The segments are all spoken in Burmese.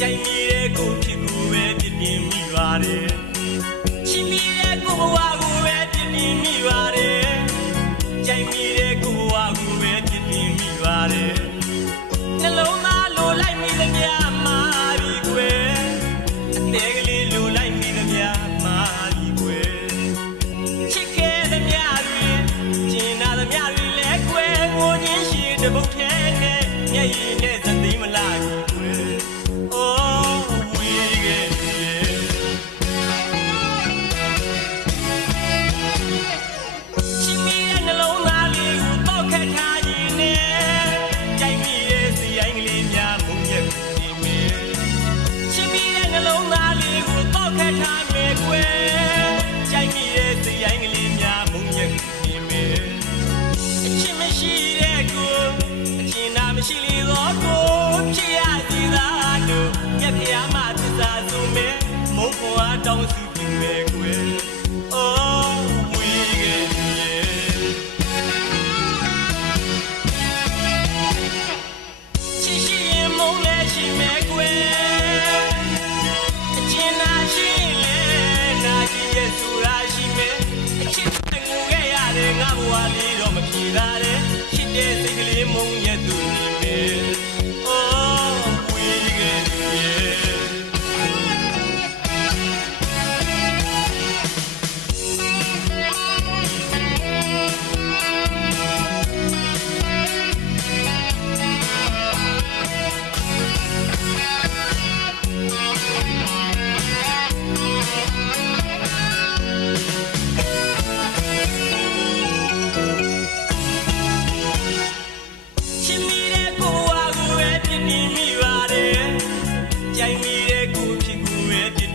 ကြိုင်မိတဲ့ကိုဖြစ်ကိုပဲပြင်းပြင်းမိပါတယ်ချီမိတဲ့ကိုဘဝကိုပဲပြင်းပြင်းမိပါတယ်ကြိုင်မိတဲ့ကိုဘဝကိုပဲပြင်းပြင်းမိပါတယ်နှလုံးသားလိုလိုက်မိတဲ့မြတ်မာပြီကွယ်အသေးကလေးလိုလိုက်မိတဲ့မြတ်မာပြီကွယ်ချစ်ခဲ့တဲ့မြတ်တွေကျင်နာတဲ့မြတ်တွေလဲကွယ်ငိုညင်းရှိတဲ့ဘုတ်ထဲနဲ့မျက်ရည်နဲ့သတိမလား 我当时并没过，哦，每个夜，七夕夜梦来是玫瑰，今那是夜，那是夜苏拉是玫，七夕我该呀的，我我里罗么皮拉的，七夕这个里梦。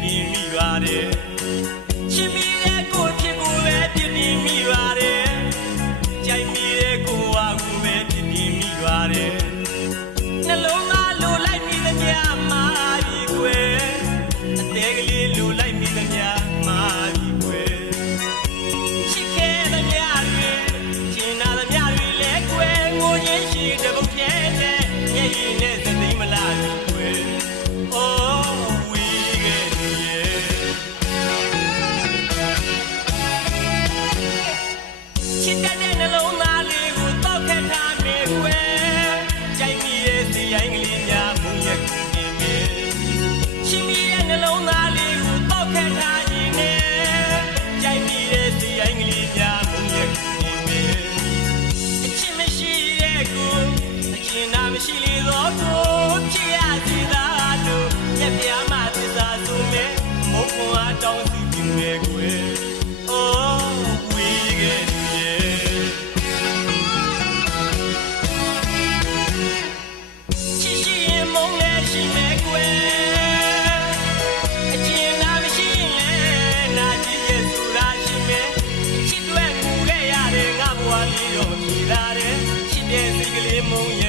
မြင်မိပါတယ်ချင်းမင်း ပြားမသစ္စာဆိုမဲ့မုံခွန်အားတောင်းစီပြီမဲ့ကွယ်အော်ဝီခဲ့ရဲ့ချစ်ရှိရင်မုံလည်းရှိမဲ့ကွယ်အကျဉ်းသာမရှိရင်လည်းနာကြည့်ရဲ့ဆိုတာရှိမဲ့ချစ်တွဲကူခဲ့ရတဲ့ငါဘဝလေးတော့မပြေလာတဲ့ချစ်တဲ့စိတ်ကလေးမုံရဲ့